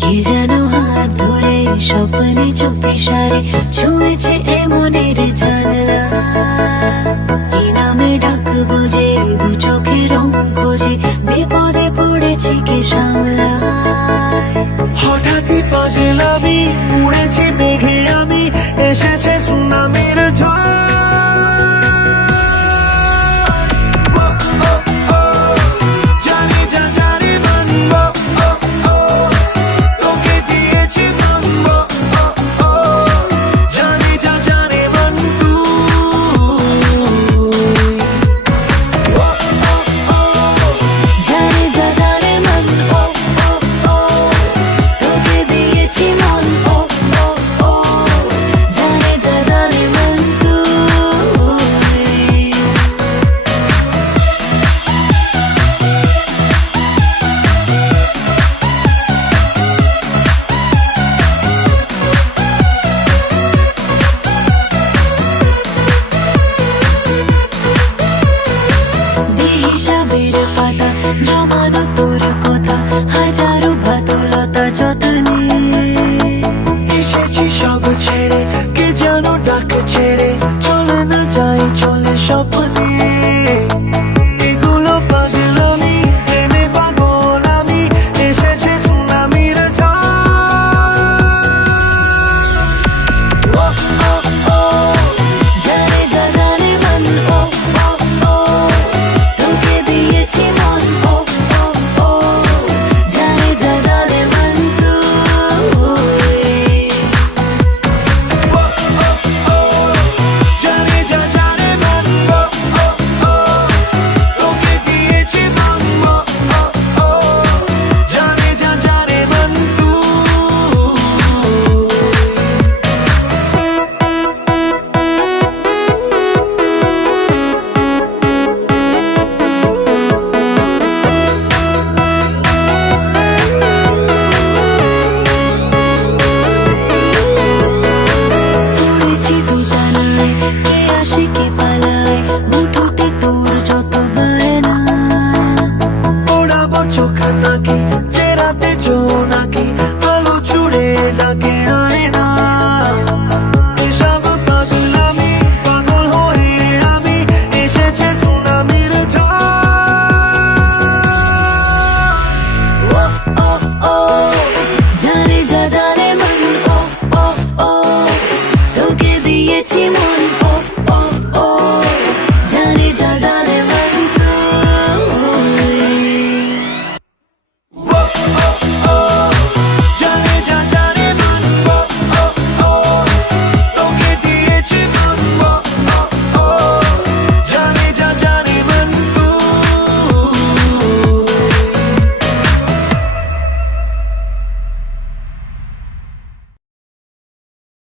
কি যেন হাত ধরে স্বপ্নে চুপি সারে ছুঁয়েছে এমনের জানলা। কি নামে ডাকবো যে দু চোখে রং খোঁজে, বিপদে পড়েছি কে সামলায়। হঠাৎই পাগলামি উড়েছি মেঘে আমি, এসেছে সুনামির ঝড়। জমানো তোর কথা হাজারো বাদলতা যতনে, এসেছি সব ছেড়ে কে যেন ডাক ছেড়ে, চলে না যাই চলে স্বপ্নে। এগুলো পাগলামি প্রেমে পাগল আমি, এসেছে সুনামির ঝড়। জানে যা জানে মন, তোকে দিয়েছি মন। জানে যা জানে মন জানে যা জানে মন, তোকে দিয়েছি মন। জানে যা জানে মন পড়েছি দুটানায়, কে আসে কে পালায়, মুঠোতে তোর যত বায়না। ওড়াবো চোখ নাকি চেরাতে জোনাকি, আলো ছুড়ে ডাকে আয় না। এসব পাগলামি পাগল হয়ে আমি, এসেছে সুনামির ঝড়। জানে যা জানে মন, তোকে দিয়েছি মন।